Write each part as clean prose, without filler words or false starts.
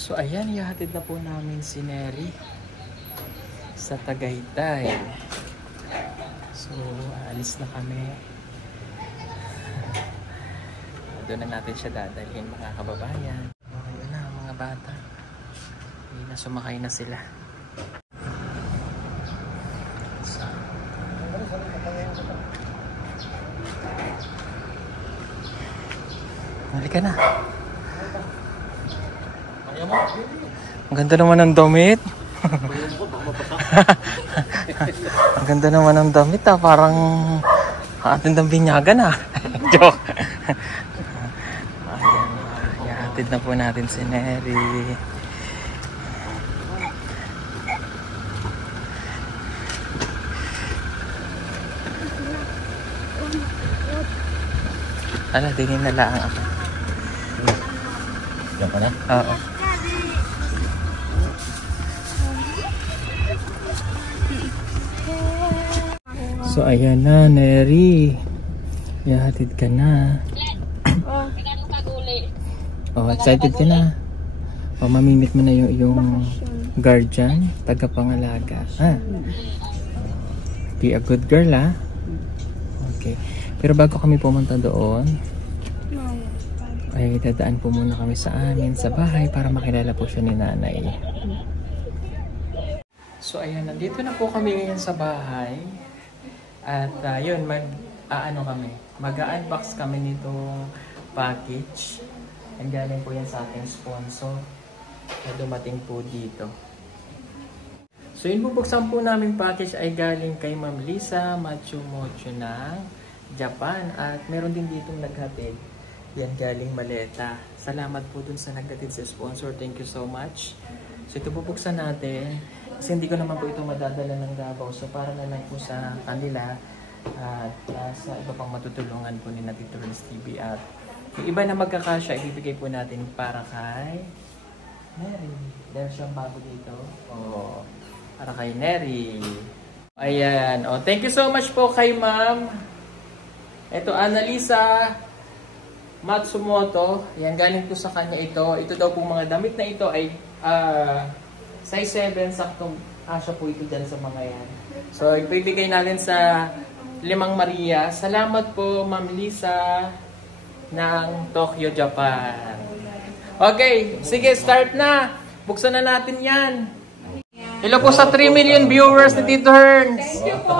So ayan, ihahatid na po namin si Neri sa Tagaytay. So alis na kami. Doon na natin siya dadalhin, mga kababayan. Ayun na mga bata. Hindi na, sumakay na sila. So, halika na. Ang ganda naman ng damit. Ang ganda naman ng damit ah. Parang atin ng binyagan ah. Joke. Ayan. Ihatid na po natin si Neri. Ala, tingin na lang ako. Diyan ka na? Oo. So ayan na, Neri. Ihahatid ka na. Oh, excited ka na. Oh, mamimit mo na yung guardian, tagapangalaga. Ah. Be a good girl, ah. Okay. Pero bago kami pumunta doon, ay dadaan po muna kami sa amin sa bahay para makilala po siya ni nanay. So ayan, nandito na po kami ngayon sa bahay. At yun, mag-unbox kami nitong package. Ang galing po yan sa ating sponsor na dumating po dito. So yung bubuksan po namin package ay galing kay Ma'am Lisa Matsumocho ng Japan. At meron din ditong naghatid. Yan galing Maleta. Salamat po dun sa naghatid sa sponsor. Thank you so much. So ito bubuksan natin. Kasi hindi ko naman po ito madadala ng Davao. So para na lang po sa kanila at sa iba pang matutulungan po ni Tito Renz TV. At yung iba na magkakasya, ibibigay po natin para kay Neri. Dahil siyang bago dito. Oh, para kay Neri. Ayan. Oh, thank you so much po kay Ma'am. Ito, Annalisa Matsumoto. Yan, galing po sa kanya ito. Ito daw po mga damit na ito ay size 7, saktong asya po ito dyan sa mga yan. So, ipibigay natin sa Limang Maria. Salamat po, Ma'am Lisa ng Tokyo, Japan. Okay, sige, start na. Buksan na natin yan. Hello po sa 3 million viewers ni Tito Renz. Thank you po,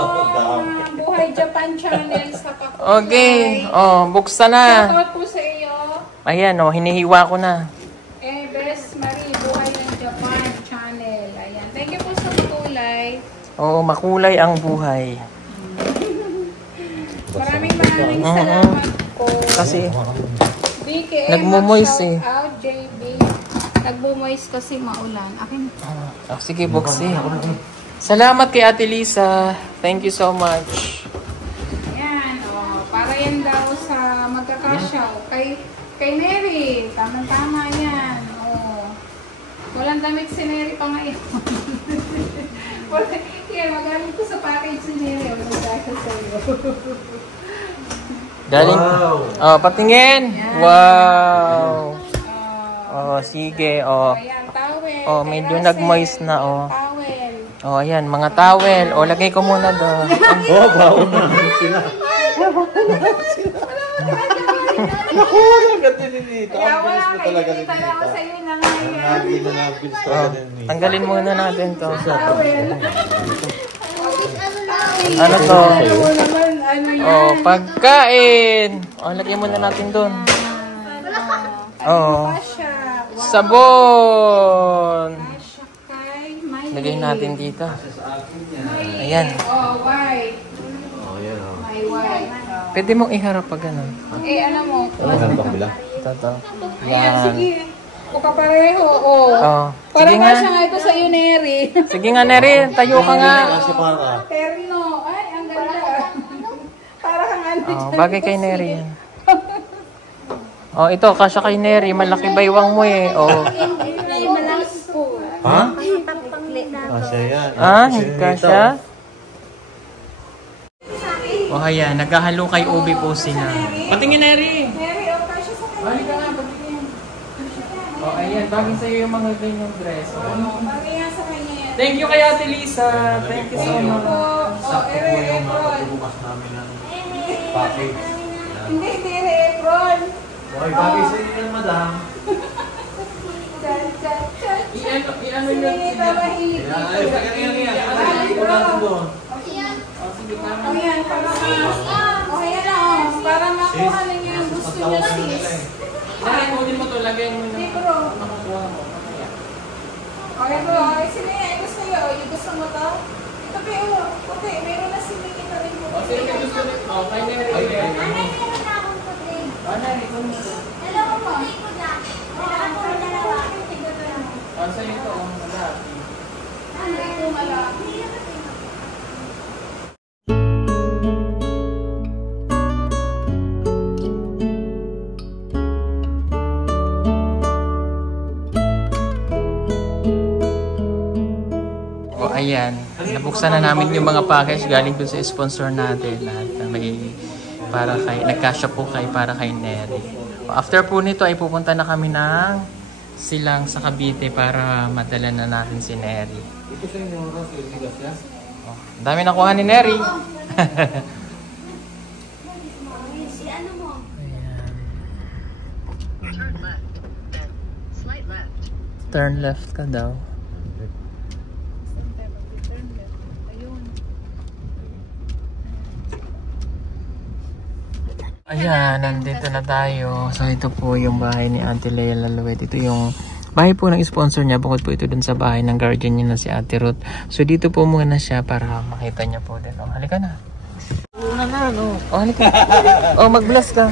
Buhay Japan channel sa Pakulay. Okay, oh, buksan na. Shoutout po sa iyo. Ayan, oh, hinihiwa ko na. Best Marie, Buhay ng Japan channel. Ayan. Thank you po sa Pakulay. Oo, makulay ang buhay. Maraming salamat po. Kasi, BKM, nagmumoist eh. Out, JB. Nagmumoist kasi maulan. Akin. Sige, buksi. Salamat kay Ate Lisa. Thank you so much. Ayan, oh, para yan daw sa magkakasyaw. Kay Neri, tamang-tama yan. Oh. Walang damit si Neri pa ngayon. Yan, magaling ko sa package si Neri. Walang dahil sa iyo. Galing. Wow. Oh, patingin. Yan. Wow. Oh, sige. Oh. Ayan, towel. Oh, medyo nag-moist na, oh. Towel. Oh, ayan, mga towel. Oh, lagay ko muna doon. Oh, baon na sila. Naku, ganda ni Nita. Kaya Ang bilis wala mo kayo. talaga ni Kita lang ako Nita. sa'yo na ngayon. Lagi na nabilis talaga ni Nita. Tanggalin muna natin to. Towel. Ano to? Ano mo naman, ano yan? Oh, pagkain. Oh, lagay muna natin doon. Oh. Pasha. Wow. Sabon. Pasha kay Miley. Lagay natin dito. Ayan. Oh, white. Oh, yan o. My white. Pwede mong iharap pag gano'n. Ano mo? Ano ba kabila? Ito. Ayan, Yan. sige. O kapareho, oh. Oh. Parang Sige nga nga. siya nga ito sa iyo, Neri. Sige nga, Neri. Tayo ka nga. Kasi para. Terno. Ay, ang ganda. Para kang ano Oh, dyan. bagay kay Neri yan. Oh, ito. Kasya kay Neri. Malaki baywang mo eh. Oh. Ay, malakas po. Ha? Kasya yan. Ah, kasya? Oh, ayan. Naghahalo kay Ubi po sila. Patingin, Neri. Neri, okay siya sa kanya. Halika nga, patingin. Oh, ayan. Bagay sa'yo yung mga ganyang dress. Bagay yan sa kanya yan. Thank you kay Ate Lisa. Thank you so much. Sakto po yung bukas namin ng package. Hindi, Efron. Okay, bagay sa inyo yan, madam. I-ano yun? Sinita mahilig. Ay, yan. Ay, ko natin doon. Sige, tama. O yan, para makuha na niya yung gusto niya, sis. Lagay mo to. Lagay mo na. Hindi, bro. Makukuha mo. Mamaya. Okay, bro. Sino yan? Gusto niyo? Yung gusto mo to? Ito, pero, puti. Meron na sinigita rin mo. O, sino may gusto nito? O, kay Neri. Anay, meron na akong puti. O, Neri, kung ito. Dalawa puti ko na. Kailangan ko dalawa. O, sa'yo ito. O, malaki. Hindi ko malaki. O, ayan. Nabuksan na namin yung mga package galing dun sa sponsor natin. At may para kay, nagkasya po para kay Neri. O, after po nito ay pupunta na kami ng Silang sa Cavite para madala na natin si Neri. Ito sa inyo, Ross, yung bigas yan. O, ang dami nakuha ni Neri. Si ano mo? Turn left ka daw. Ayan, nandito na tayo. So ito po yung bahay ni Ate Lea Laluet. Ito yung bahay po ng sponsor niya. Bukod po ito dun sa bahay ng guardian niya na si Ate Ruth. So dito po muna siya para makita niya po din. O, halika na. Una na, no? O, halika. O, mag-bless ka.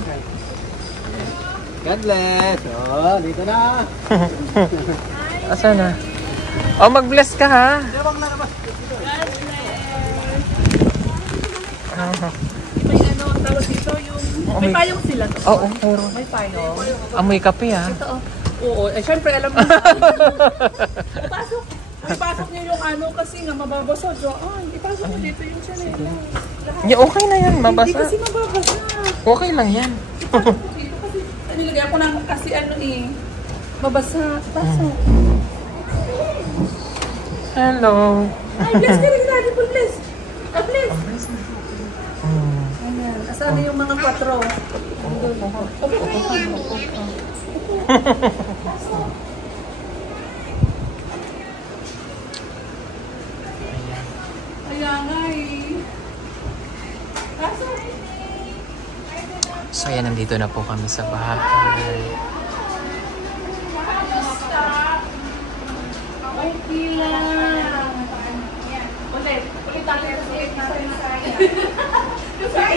God bless. Oh, dito na. Asa na? O, mag-bless ka ha. Huwag na naman. May ano, tawag dito yung... May payong sila to. Oo, meron. May payong. Amoy kape ha. Ito, oh. Oo, eh syempre alam mo. Ipasok. Ipasok niyo yung ano kasi nga mababasa. Ipasok mo dito yung chanela. Yeah, okay na yan, Hindi mabasa. kasi mababasa. Okay lang yan. Dito kasi, nilagay ko na kasi ano eh. Mabasa. Pasok. Hello. Ay, bless ka rin natin po, bless. Ah, bless. Ayan. Asan na yung mga 4? Kaya nga eh. Pasok. So yan, nandito na po kami sa bahay. Okay lang. Ulit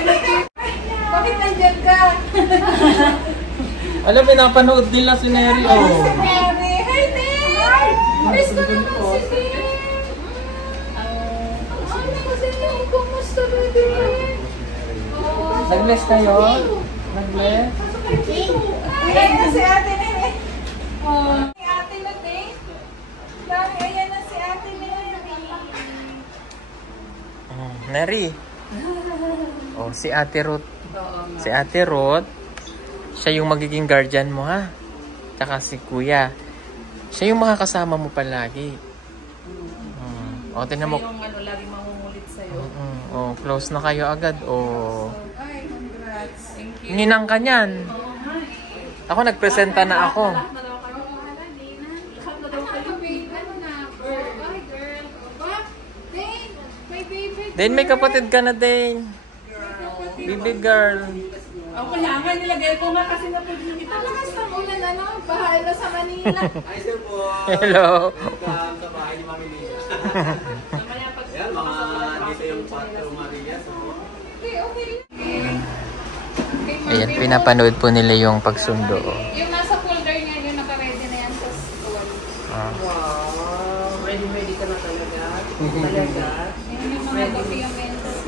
natin. Bakit nandiyan ka? Alam, pinapanood nila si Neri. Oh. Mary! Hi, Neri! Miss ko naman si Neri! Ay, naman si Neri. Kumusta, baby? Nag-bless kayo? Nag-bless? Ayan na si Ate Neri. Si Ate na din. Ayan na si Ate Neri. Neri. Oh, si Ate Ruth. Si Ate Ruth, siya yung magiging guardian mo ha. Tsaka si Kuya. Siya yung makakasama mo palagi. O, tinan mo. Yung ano, lagi mangungulit sa'yo. Oh, close na kayo agad. Oh. Ay, congrats. Thank you. Ninang ka niyan. Ako, nagpresenta na ako. Dane, may kapatid ka na, Dane. Baby girl. Ako kaya nga nilagay ko nga kasi napagin kita. Malakas ng ulan, ano? Bahala sa Manila. Hi, sir po. Hello. Welcome sa bahay ni Mami Lina. Mamaya pag Ayan, mga dito yung Patro Maria. Okay. Ayan, pinapanood po nila yung pagsundo. Yung nasa folder niya, yung naka-ready na yan sa school. wow, ready ka na talaga. Talaga. Yan yung mga documents.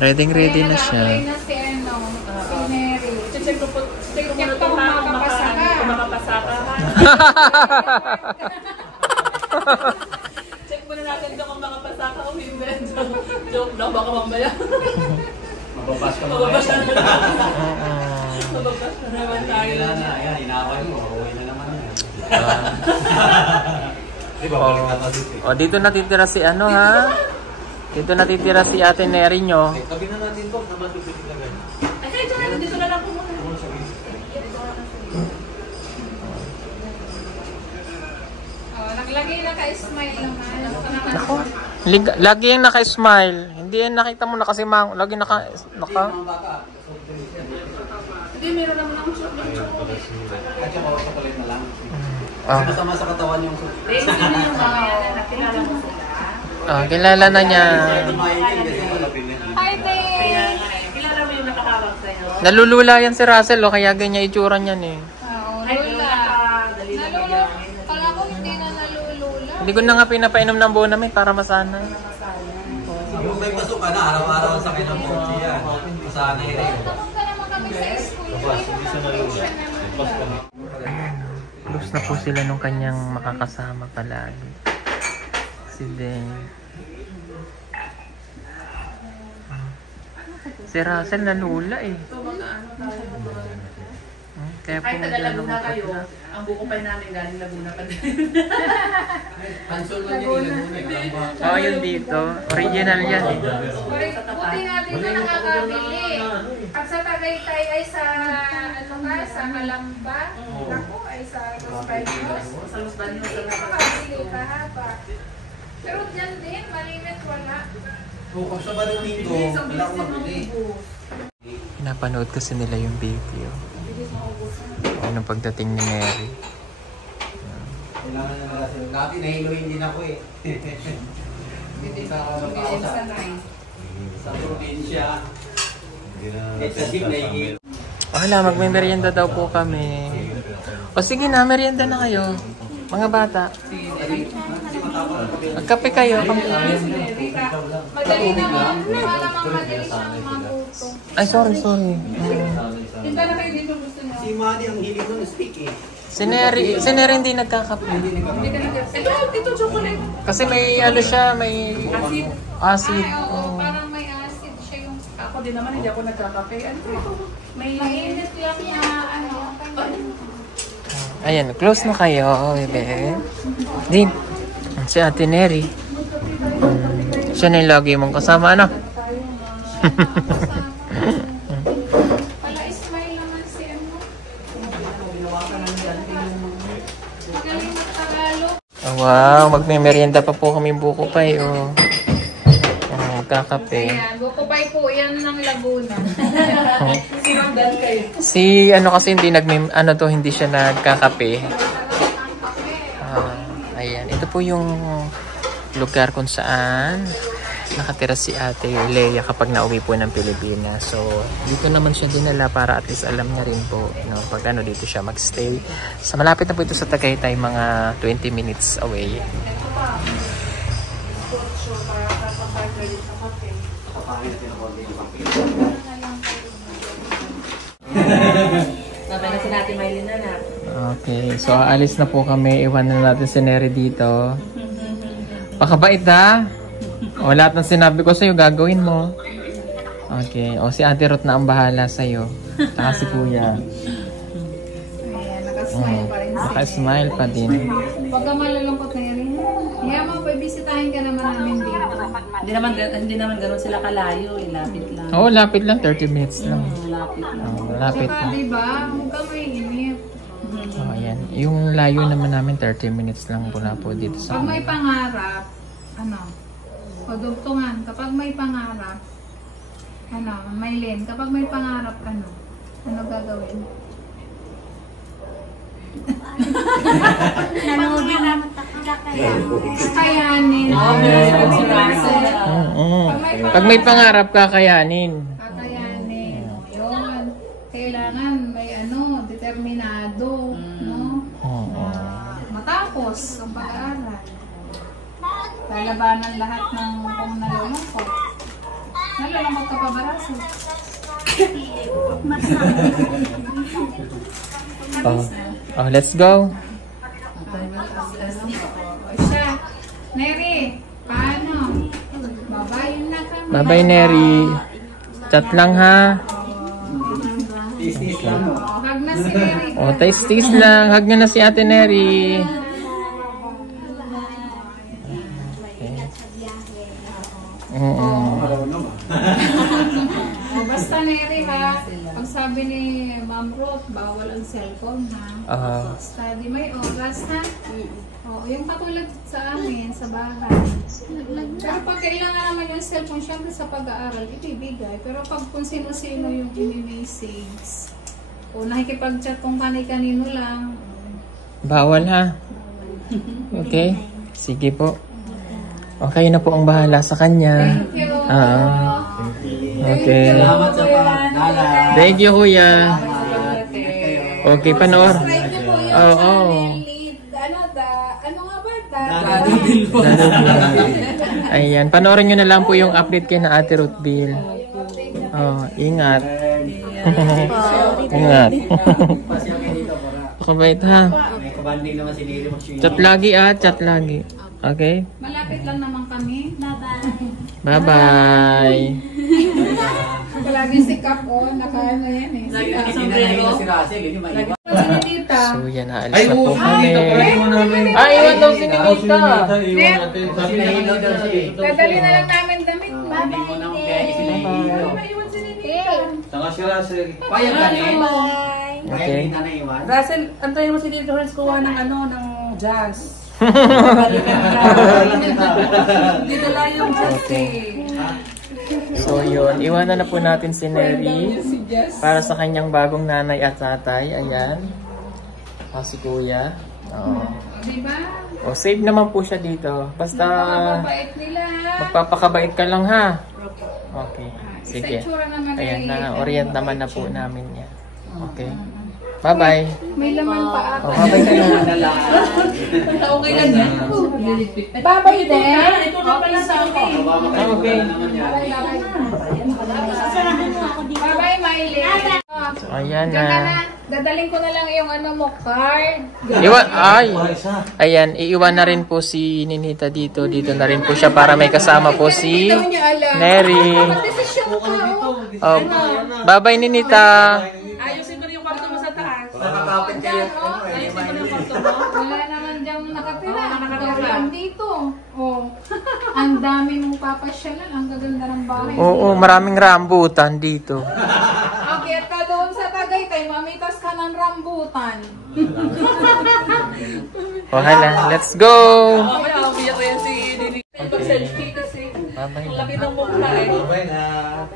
Ready na siya. Naka-apply na si ano, si Mary. Check ko muna Check ito kung ha, makakapasa ka. kung makapasa ka ha. Check muna natin ito kung makapasa ka o hindi. Joke lang, baka mamaya. Mababas ka Mababas mamaya. na naman tayo. Ayan, inaaway mo. Uuwi na naman yan. Di ba, balik na dito eh. O, dito natitira si ano ha? Dito natitira si Ate Neri nyo. Tabi na natin to, naman dito na ganyan. Ay, dito na lang po muna. Oh, naglagay na ka-smile naman. Ako, lagi yung naka-smile. Hindi yan nakita mo nakasimang. Lagi naka... Hindi, meron naman akong chocolate. At yung kawas ko na lang. Ah. Kasi masama sa katawan yung suit. Eh, hindi na yung nakilala mo sila. Ah, kilala na niya. Hi, Tay! Kilala mo yung nakakawag sa'yo. Nalulula yan si Russell, o kaya ganyan itsura niyan eh. Oo, Ay, lula. nakadali na Nalula. Kala ko hindi na nalulula. Hindi ko na nga pinapainom ng Bonamay para masana. Yung may pasok ka na, araw-araw sa akin ng bote yan. Masanay rin. Napunta naman kami sa school. Hindi naman. Close na po sila nung kanyang makakasama palagi. Si Dane. Si Russell nalula eh. Kaya Kahit taga pumunta Laguna naman kayo, pala. ang buko pa namin galing Laguna pa din. Pansol lang yan, Laguna. Oo, yun dito. Original yan eh. Buti natin na nakakabili. Pag sa Tagaytay ay sa, ano ka, sa Kalamba. Ako ay sa Los Baños. Sa Los Baños, sa Nakakabili ka ha pa. Pero dyan din, malimit wala. Kung sa Badong Linggo, wala akong mabili. Pinapanood kasi nila yung video. Anong pagdating ni Mary. Kailangan na nila sila. Dati nahiluin din ako eh. Hindi sa ako sa probinsya. Sa jeep nahihilo. Wala, magme-merienda daw po kami. O sige na, merienda na kayo. Mga bata. Magkape kayo. Madali naman. Malamang madali siyang maguto. Ay, sorry. Pinta na kayo dito gusto niyo. Si Madi ang hiling nun, speak eh. Si Neri hindi nagkakape. Hindi ka nag- Ito, chocolate. Kasi may ano siya, may Acid. acid. Ay, oo. Oh. Parang may acid siya yung... Ako din naman, hindi ako nagkakape. Ano ito? May Mainit lang na ano. Ayan, close na kayo, bebe. Din, si Ate Neri. Siya na yung lagi mong kasama, ano? Pala, smile naman si ano. Magaling mag-Tagalog. Oh, wow, magme-merienda pa po kami buko pa eh. Oh. Magkakape. Ayan, bukupay po yan ng Laguna. si Rondal kayo. Si ano kasi hindi siya nagkakape. Ayan, ito po yung lugar kung saan nakatira si Ate Leia kapag nauwi po ng Pilipinas. So, dito naman siya dinala para at least alam niya rin po, no, pag ano dito siya magstay. So, malapit na po ito sa Tagaytay, mga 20 minutes away. Sabay na si Nati Maylin na. Okay, so aalis na po kami. Iwan na natin si Neri dito. Pakabait ha? O, lahat ng sinabi ko sa'yo, gagawin mo. Okay, o si Ate Ruth na ang bahala sa'yo. Saka si Kuya. Ayan, nakasmile pa rin siya. Naka-smile pa din. Huwag ka malulungkot na yan. Yaman, pabisitahin ka naman namin dito. Hindi naman ganun sila kalayo. Lapit lang. Oo, lapit lang. 30 minutes lang. Lapit lang. Lapit Tsaka, lang. diba, huwag ka mainip. Oh, ayan. Yung layo naman namin, 30 minutes lang po na po dito sa... Pag may pangarap, ano, pagdugtungan, kapag may pangarap, ano, Maylin, kapag may pangarap, ano gagawin? Nanoodin na Kakayanin. Pag may pangarap, kakayanin. Kakayanin. Yun. Kailangan may ano, determinado, no? Matapos ang pag-aaral. Lalabanan lahat ng kung nalulungkot. Nalulungkot ka pa ba, Russell? Oh, let's go. Siya. Neri, paano? Babayin na kami. Bye-bye, Neri. Chat lang ha. Tis-tis lang. Hug na si Neri. O, taste lang. Hug nyo na si Ate Neri. Oo. Basta Neri ha, pag sabi ni Ma'am Ruth, bawal ang cellphone ha. Study may oras ha. Yung katulad sa amin, sa bahay. Pero pag kailangan naman yung cellphone, syempre sa pag-aaral, ibibigay. Pero pag kung sino-sino yung i-message, o nakikipag-chat kung kanino lang. Bawal ha. Okay? Sige po. Okay na po ang bahala sa kanya. Thank you. Okay. Salamat sa pagdala. Thank you, Kuya. Okay, panoor. Oo. Ano nga ba? Ayan, panoorin nyo na lang po yung update kay na Ate Ruth Bill. Oh, ingat. Ingat. Kabait ha. May kabanding naman si Neri mag-share. Chat lagi chat lagi. Okay? Malapit lang naman kami. Bye-bye. Palagi si Kap naka-ano yan eh. Hindi na si Russell, hindi maiwan. So yan, naalis na po kami. Iwan daw si Ninita. Dadali na lang namin damit. Hindi mo na mag-kaya si Neri. Maiwan si Ninita. Saka si Russell. Payag ka na eh. Okay. Hindi na naiwan. Russell, antayin mo si Tito Hans kuha ng ng jazz. Dito lang yung jazz eh. So yun, iwanan na po natin si Neri para sa kanyang bagong nanay at tatay. Ayan. Si Kuya. Diba? O, save naman po siya dito. Basta Mababait nila. magpapakabait ka lang ha. Okay. Sige. Sa itsura naman Ayan, ay na-orient naman na po namin yan. Okay. Bye-bye. may laman pa ata. Bye-bye ka na. Okay lang yan. Babay din. Ito na pala sa akin. Okay. Bye-bye, Miley. So, ayan Diyan ka na. na. Dadaling ko na lang yung ano mo, card. Ayan, iiwan na rin po si Ninita dito. Dito na rin po siya para may kasama po si Neri. Desisyon ka, Oh, bye-bye Ninita. Ayusin ko rin yung kwarto mo sa taas. Nakakapit kayo. Ayusin ko rin yung kwarto mo. Wala naman dyan nakatira. Nakatira. Dito. Oh. Ang dami mong papasyalan. Ang gaganda ng bahay. Oo, maraming rambutan dito. Okay, at ka doon sa Tagaytay, mamitas ka ng rambutan. O hala, let's go! Okay, umiyak ko yan si Dini. Pag-selfie kasi. Bye-bye Ang laki na. ng mukha eh. Bye na.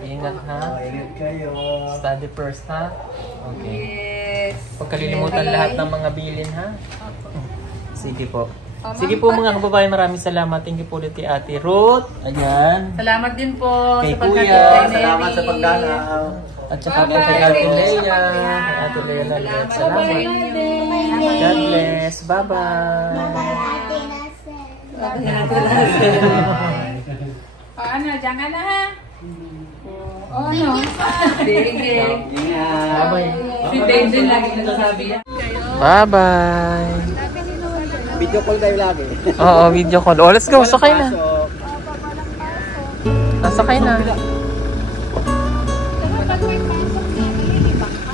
Ingat ha. Ingat kayo. Study first ha. Okay. Yes. Huwag kalilimutan lahat ng mga bilin ha. Sige po. Sige po mga kababayan, maraming salamat. Thank you po ulit kay Ate Ruth. Ayan. Salamat din po Kay sa Kuya. pagkakita. Salamat sa pagdalaw. At saka po kay Ate Leia. Kay Ate Leia na ulit. Salamat. God bless. Bye-bye. Ano, dyan ka na ha? Oh, ano? Sige. Ingat. Bye-bye. Si Daisy lagi nasasabi yan. Bye-bye. Video call tayo lagi. Oo, video call. Oh, let's go. Sakay na. Sakay na. Dapat pag may pasok na, naliliba ka.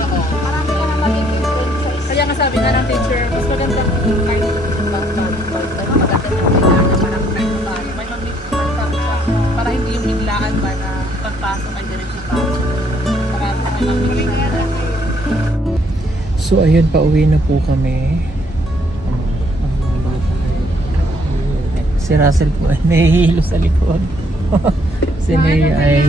Oo. Marami ka na mag-influence sa isa. Kaya nga sabi nga ng teacher, mas maganda kung kahit para hindi yung biglaan ba na pagpasok ay diretso pa. Para sa kanilang biglaan. So, ayun, pauwi na po kami. Si Russell po ay nahihilo sa likod. Si Neri ay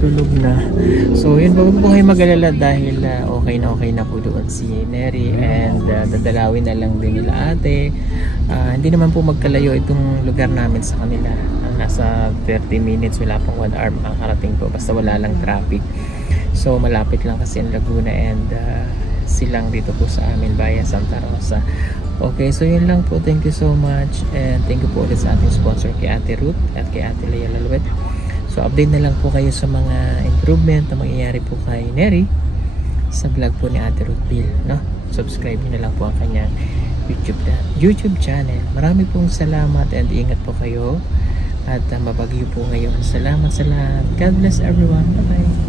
tulog na. So, yun, huwag po kayo mag-alala dahil okay na po doon si Neri and dadalawin na lang din nila ate. Hindi naman po magkalayo itong lugar namin sa kanila. Nasa 30 minutes, wala pang 1 hour makakarating po basta wala lang traffic. So, malapit lang kasi ang Laguna and silang dito po sa amin via Santa Rosa. Okay, so yun lang po. Thank you so much and thank you po ulit sa ating sponsor kay Ate Ruth at kay Ate Leia Laluet. So update na lang po kayo sa mga improvement na mangyayari po kay Neri sa vlog po ni Ate Ruth Bill, no? Subscribe nyo na lang po ang kanyang YouTube channel. Marami pong salamat and ingat po kayo at mabagyo po ngayon. Salamat sa lahat. God bless everyone. Bye-bye.